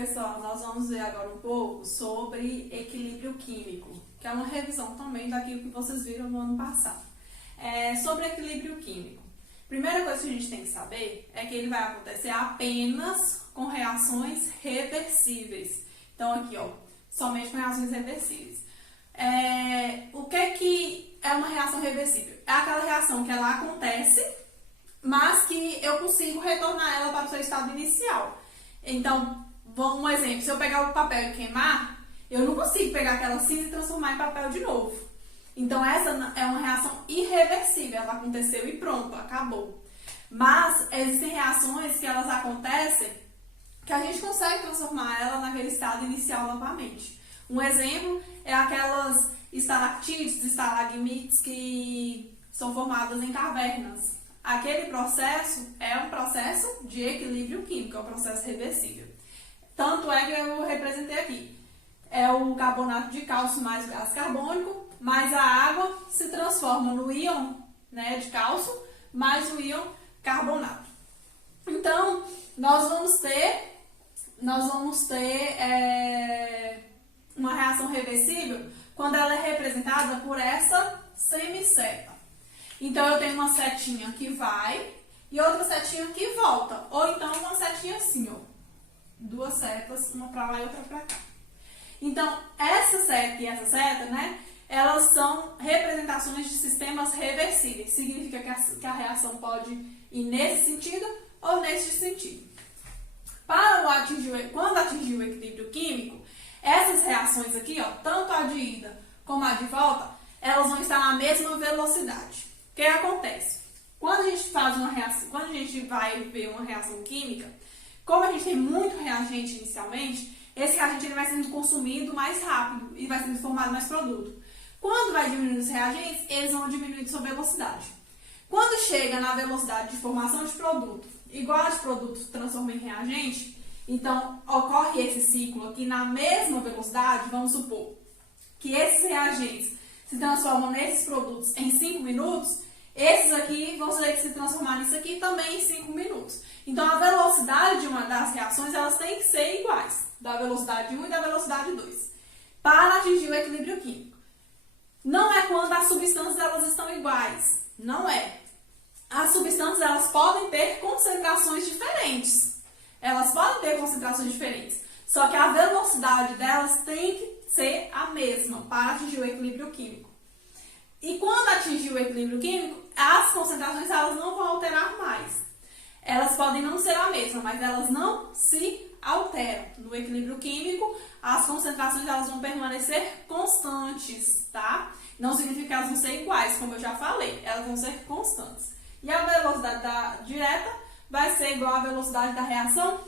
pessoal, nós vamos ver agora um pouco sobre equilíbrio químico, que é uma revisão também daquilo que vocês viram no ano passado. Sobre equilíbrio químico, primeira coisa que a gente tem que saber é que ele vai acontecer apenas com reações reversíveis. Então aqui, ó, somente com reações reversíveis. O que é uma reação reversível? É aquela reação que ela acontece, mas que eu consigo retornar ela para o seu estado inicial. Então, um exemplo, se eu pegar o papel e queimar, eu não consigo pegar aquela cinza e transformar em papel de novo. Então, essa é uma reação irreversível, ela aconteceu e pronto, acabou. Mas existem reações que elas acontecem que a gente consegue transformar ela naquele estado inicial novamente. Um exemplo é aquelas estalactites, estalagmites que são formadas em cavernas. Aquele processo é um processo de equilíbrio químico, é um processo reversível. Tanto é que eu representei aqui. É o carbonato de cálcio mais gás carbônico, mais a água se transforma no íon, né, de cálcio mais o íon carbonato. Então, nós vamos ter uma reação reversível quando ela é representada por essa semisseta. Então, eu tenho uma setinha que vai e outra setinha que volta. Ou então, uma setinha assim, ó. Duas setas, uma pra lá e outra pra cá. Então, essa seta e essa seta, né? Elas são representações de sistemas reversíveis. Significa que a reação pode ir nesse sentido ou nesse sentido. Quando atingir o equilíbrio químico, essas reações aqui, ó, tanto a de ida como a de volta, elas vão estar na mesma velocidade. O que acontece? Quando a gente faz uma reação, quando a gente vai ver uma reação química, como a gente tem muito reagente inicialmente, esse reagente ele vai sendo consumido mais rápido e vai sendo formado mais produto. Quando vai diminuindo os reagentes, eles vão diminuindo sua velocidade. Quando chega na velocidade de formação de produto, igual a de produto se transforma em reagente, então ocorre esse ciclo aqui na mesma velocidade. Vamos supor que esses reagentes se transformam nesses produtos em 5 minutos, esses aqui vão ter que se transformar nisso aqui também em 5 minutos. Então, a velocidade de uma das reações, elas têm que ser iguais, da velocidade 1 e da velocidade 2, para atingir o equilíbrio químico. Não é quando as substâncias elas estão iguais, não é. As substâncias elas podem ter concentrações diferentes, só que a velocidade delas tem que ser a mesma para atingir o equilíbrio químico. E quando atingir o equilíbrio químico, as concentrações elas não vão alterar mais. Elas podem não ser a mesma, mas elas não se alteram. No equilíbrio químico, as concentrações elas vão permanecer constantes, tá? Não significa que elas vão ser iguais, como eu já falei, elas vão ser constantes. E a velocidade da direta vai ser igual à velocidade da reação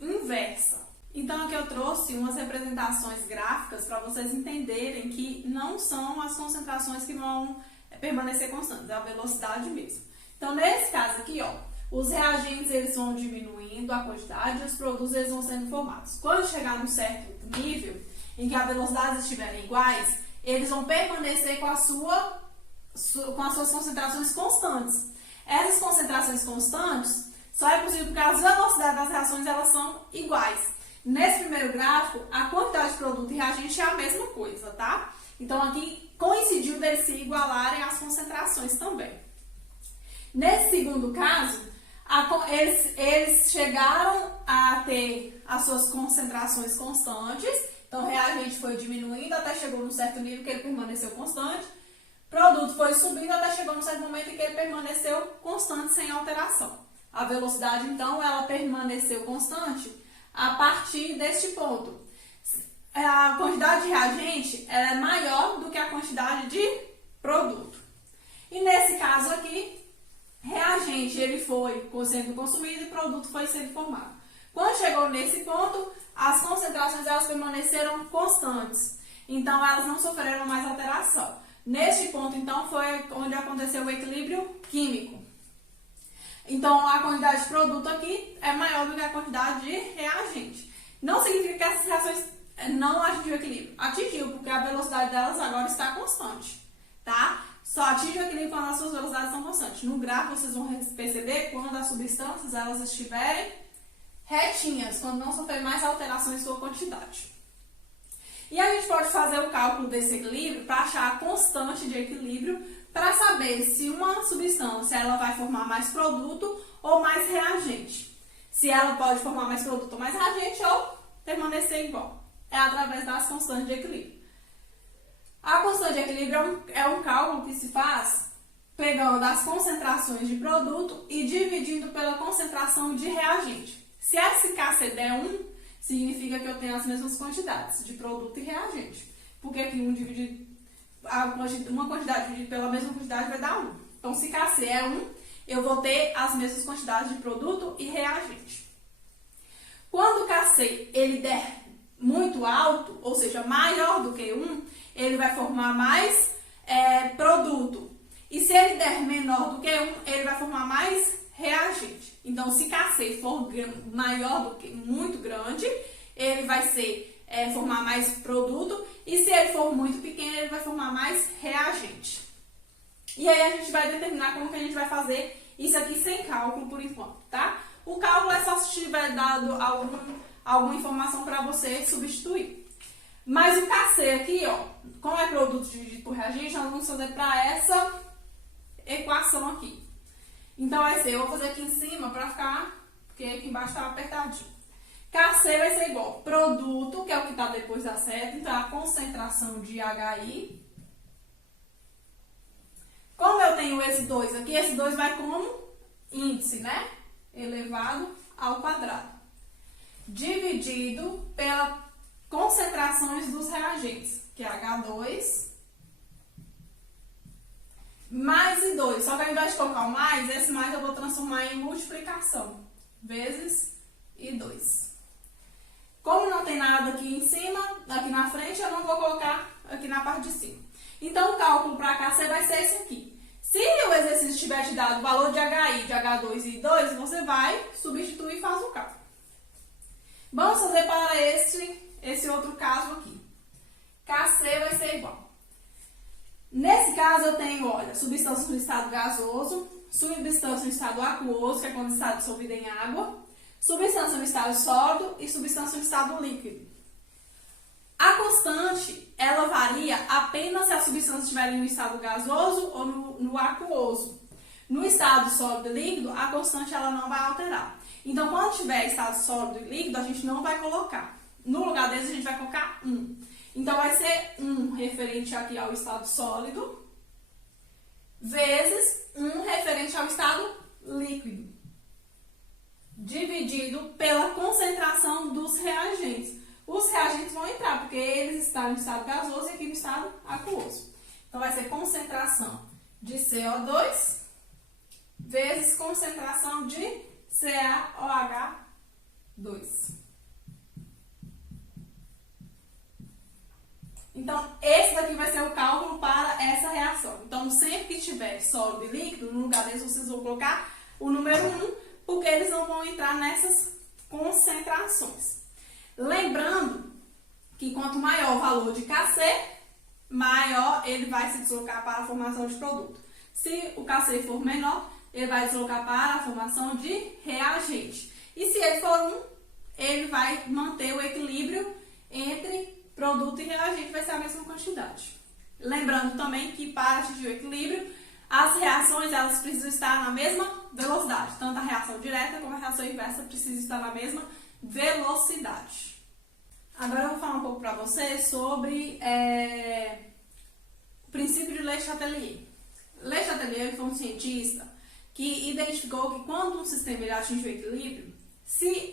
inversa. Então, aqui eu trouxe umas representações gráficas para vocês entenderem que não são as concentrações que vão permanecer constantes, é a velocidade mesmo. Então, nesse caso aqui, ó, os reagentes eles vão diminuindo a quantidade e os produtos eles vão sendo formados. Quando chegar num certo nível em que as velocidades estiverem iguais, eles vão permanecer com as suas concentrações constantes. Essas concentrações constantes só é possível porque as velocidades das reações elas são iguais. Nesse primeiro gráfico, a quantidade de produto e reagente é a mesma coisa, tá? Então, aqui coincidiu deles se igualarem as concentrações também. Nesse segundo caso, eles chegaram a ter as suas concentrações constantes. Então, o reagente foi diminuindo até chegou num certo nível que ele permaneceu constante. O produto foi subindo até chegou num certo momento em que ele permaneceu constante, sem alteração. A velocidade, então, ela permaneceu constante a partir deste ponto. A quantidade de reagente é maior do que a quantidade de produto. E nesse caso aqui, reagente ele foi sendo consumido e produto foi sendo formado. Quando chegou nesse ponto, as concentrações elas permaneceram constantes. Então, elas não sofreram mais alteração. Neste ponto, então, foi onde aconteceu o equilíbrio químico. Então, a quantidade de produto aqui é maior do que a quantidade de reagente. Não significa que essas reações não atingiu o equilíbrio. Atingiu, porque a velocidade delas agora está constante, tá? Só atinge o equilíbrio quando as suas velocidades estão constantes. No gráfico, vocês vão perceber quando as substâncias elas estiverem retinhas, quando não sofrer mais alterações em sua quantidade. E a gente pode fazer o cálculo desse equilíbrio para achar a constante de equilíbrio, para saber se uma substância ela vai formar mais produto ou mais reagente. Se ela pode formar mais produto ou mais reagente ou permanecer igual. É através das constantes de equilíbrio. A constante de equilíbrio é um cálculo que se faz pegando as concentrações de produto e dividindo pela concentração de reagente. Se esse Kc der 1, significa que eu tenho as mesmas quantidades de produto e reagente. Porque aqui uma quantidade dividida pela mesma quantidade vai dar 1. Então, se Kc é 1, eu vou ter as mesmas quantidades de produto e reagente. Quando o Kc ele der muito alto, ou seja, maior do que 1, ele vai formar mais produto. E se ele der menor do que 1, ele vai formar mais reagente. Então, se Kc for maior do que muito grande, ele vai formar mais produto. E se ele for muito pequeno, ele vai formar mais reagente. E aí a gente vai determinar como que a gente vai fazer isso aqui sem cálculo por enquanto, tá? O cálculo é só se tiver dado alguma informação para você substituir. Mas o Kc aqui, ó, como é produto dividido por reagente, nós vamos fazer para essa equação aqui. Então vai ser, eu vou fazer aqui em cima para ficar, porque aqui embaixo estava apertadinho. Kc vai ser igual produto, que é o que está depois da seta, então a concentração de HI. Como eu tenho esse 2 aqui, esse 2 vai como índice, né? Elevado ao quadrado. Dividido pelas concentrações dos reagentes, que é H2 mais I2. Só que ao invés de colocar o mais, esse mais eu vou transformar em multiplicação. Vezes I2. Como não tem nada aqui em cima, aqui na frente, eu não vou colocar aqui na parte de cima. Então, o cálculo para Kc vai ser esse aqui. Se o exercício tiver te dado o valor de HI, de H2 e I2, você vai substituir e faz o cálculo. Vamos fazer para esse outro caso aqui. Kc vai ser igual. Nesse caso, eu tenho, olha, substância no estado gasoso, substância no estado aquoso, que é quando está dissolvida em água, substância no estado sólido e substância no estado líquido. A constante, ela varia apenas se a substância estiver no estado gasoso ou no aquoso. No estado sólido e líquido, a constante ela não vai alterar. Então, quando tiver estado sólido e líquido, a gente não vai colocar. No lugar deles, a gente vai colocar 1. Então, vai ser 1 referente aqui ao estado sólido, vezes 1 referente ao estado líquido, dividido pela concentração dos reagentes. Os reagentes vão entrar, porque eles estão no estado gasoso e aqui no estado aquoso. Então, vai ser concentração de CO2 vezes concentração de CaOH2. Então, esse daqui vai ser o cálculo para essa reação. Então, sempre que tiver sólido e líquido, no lugar deles vocês vão colocar o número 1, porque eles não vão entrar nessas concentrações. Lembrando que quanto maior o valor de Kc, maior ele vai se deslocar para a formação de produto. Se o Kc for menor, ele vai deslocar para a formação de reagente. E se ele for 1, ele vai manter o equilíbrio entre produto e reagente, vai ser a mesma quantidade. Lembrando também que para atingir o equilíbrio, as reações elas precisam estar na mesma velocidade. Tanto a reação direta como a reação inversa precisam estar na mesma velocidade. Agora eu vou falar um pouco para vocês sobre o princípio de Le Chatelier. Le Chatelier foi um cientista que identificou que quando um sistema ele atinge o equilíbrio, se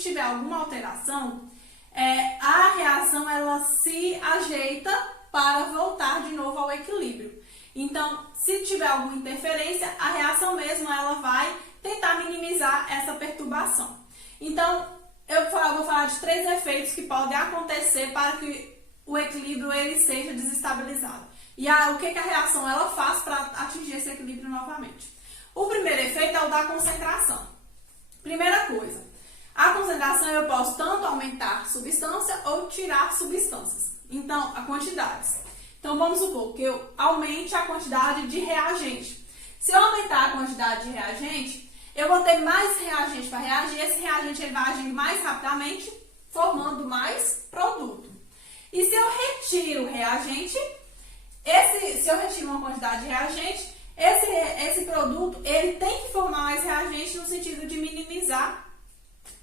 tiver alguma alteração, a reação ela se ajeita para voltar de novo ao equilíbrio. Então, se tiver alguma interferência, a reação mesmo ela vai tentar minimizar essa perturbação. Então, eu vou falar de 3 efeitos que podem acontecer para que o equilíbrio ele seja desestabilizado. E o que a reação ela faz para atingir esse equilíbrio novamente? O primeiro efeito é o da concentração. Primeira coisa, a concentração eu posso tanto aumentar substância ou tirar substâncias. Então, a quantidades. Então, vamos supor que eu aumente a quantidade de reagente. Se eu aumentar a quantidade de reagente, eu vou ter mais reagente para reagir, esse reagente ele vai agir mais rapidamente, formando mais produto. E se eu retiro o reagente, se eu retiro uma quantidade de reagente, esse produto ele tem que formar mais reagente no sentido de minimizar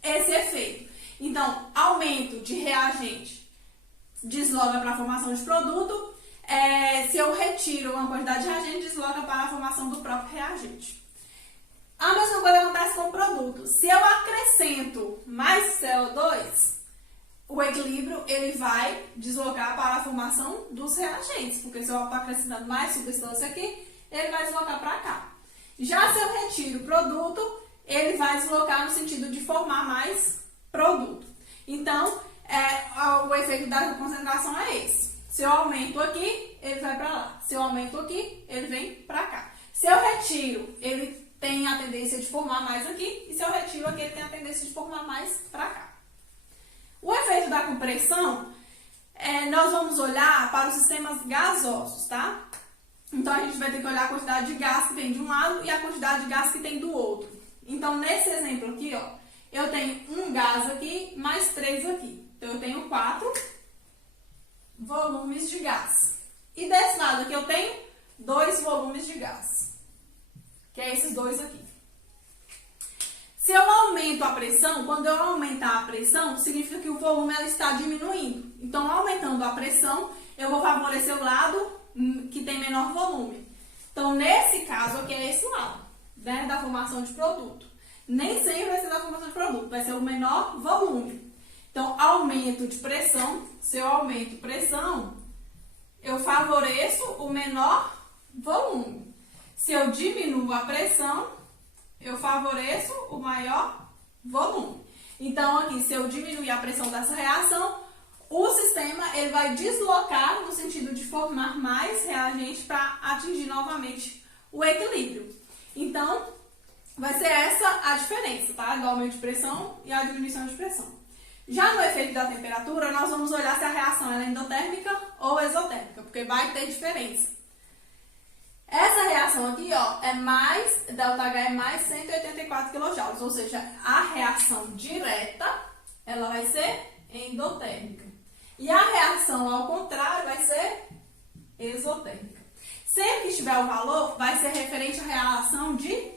esse efeito. Então, aumento de reagente desloca para a formação de produto. Se eu retiro uma quantidade de reagente, desloca para a formação do próprio reagente. A mesma coisa acontece com o produto. Se eu acrescento mais CO2, o equilíbrio ele vai deslocar para a formação dos reagentes, porque se eu estou acrescentando mais substância aqui, ele vai deslocar para cá. Já se eu retiro o produto, ele vai deslocar no sentido de formar mais produto. Então, o efeito da concentração é esse. Se eu aumento aqui, ele vai para lá. Se eu aumento aqui, ele vem para cá. Se eu retiro, ele tem a tendência de formar mais aqui. E se eu retiro aqui, ele tem a tendência de formar mais para cá. O efeito da compressão, nós vamos olhar para os sistemas gasosos, tá? Então, a gente vai ter que olhar a quantidade de gás que tem de um lado e a quantidade de gás que tem do outro. Então, nesse exemplo aqui, ó, eu tenho um gás aqui mais 3 aqui. Então, eu tenho 4 volumes de gás. E desse lado aqui eu tenho 2 volumes de gás, que é esses dois aqui. Se eu aumento a pressão, quando eu aumentar a pressão, significa que o volume ela está diminuindo. Então, aumentando a pressão, eu vou favorecer o lado que tem menor volume. Então, nesse caso aqui é esse lado, né, da formação de produto. Nem sempre vai ser da formação de produto, vai ser o menor volume. Então, aumento de pressão. Se eu aumento pressão, eu favoreço o menor volume. Se eu diminuo a pressão, eu favoreço o maior volume. Então, aqui, se eu diminuir a pressão dessa reação, o sistema ele vai deslocar no sentido de formar mais reagente para atingir novamente o equilíbrio. Então, vai ser essa a diferença, tá? Do aumento de pressão e a diminuição de pressão. Já no efeito da temperatura, nós vamos olhar se a reação é endotérmica ou exotérmica, porque vai ter diferença. Essa reação aqui, ó, ΔH é mais 184 kJ, ou seja, a reação direta, ela vai ser endotérmica. E a reação ao contrário vai ser exotérmica. Sempre que estiver o valor, vai ser referente à reação de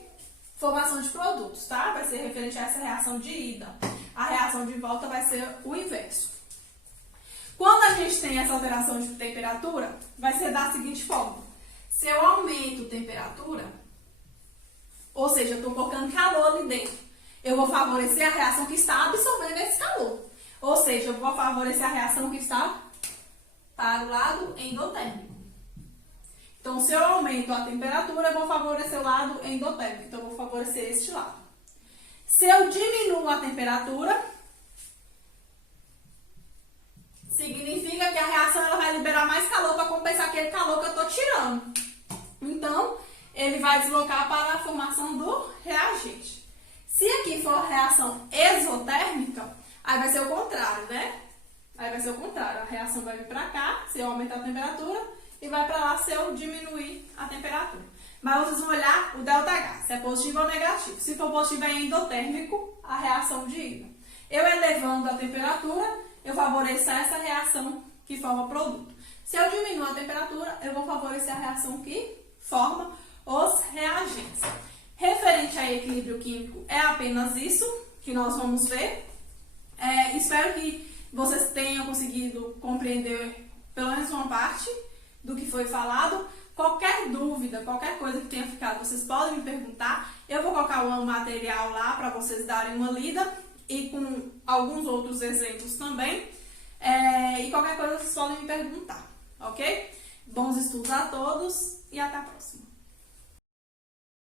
formação de produtos, tá? Vai ser referente a essa reação de ida. A reação de volta vai ser o inverso. Quando a gente tem essa alteração de temperatura, vai ser da seguinte forma. Se eu aumento a temperatura, ou seja, eu estou colocando calor ali dentro, eu vou favorecer a reação que está absorvendo esse calor. Ou seja, eu vou favorecer a reação que está para o lado endotérmico. Então, se eu aumento a temperatura, eu vou favorecer o lado endotérmico. Então, eu vou favorecer este lado. Se eu diminuo a temperatura, significa que a reação ela vai liberar mais calor para compensar aquele calor que eu estou tirando. Então, ele vai deslocar para a formação do reagente. Se aqui for reação exotérmica, aí vai ser o contrário, né? Aí vai ser o contrário. A reação vai vir para cá, se eu aumentar a temperatura, e vai para lá se eu diminuir a temperatura. Mas vocês vão olhar o ΔH, se é positivo ou negativo. Se for positivo, é endotérmico, a reação de ida. Eu elevando a temperatura, eu favoreço essa reação que forma produto. Se eu diminuo a temperatura, eu vou favorecer a reação que forma os reagentes. Referente a equilíbrio químico, é apenas isso que nós vamos ver. Espero que vocês tenham conseguido compreender pelo menos uma parte do que foi falado. Qualquer dúvida, qualquer coisa que tenha ficado, vocês podem me perguntar. Eu vou colocar um material lá para vocês darem uma lida e com alguns outros exemplos também. E qualquer coisa vocês podem me perguntar, ok? Bons estudos a todos e até a próxima.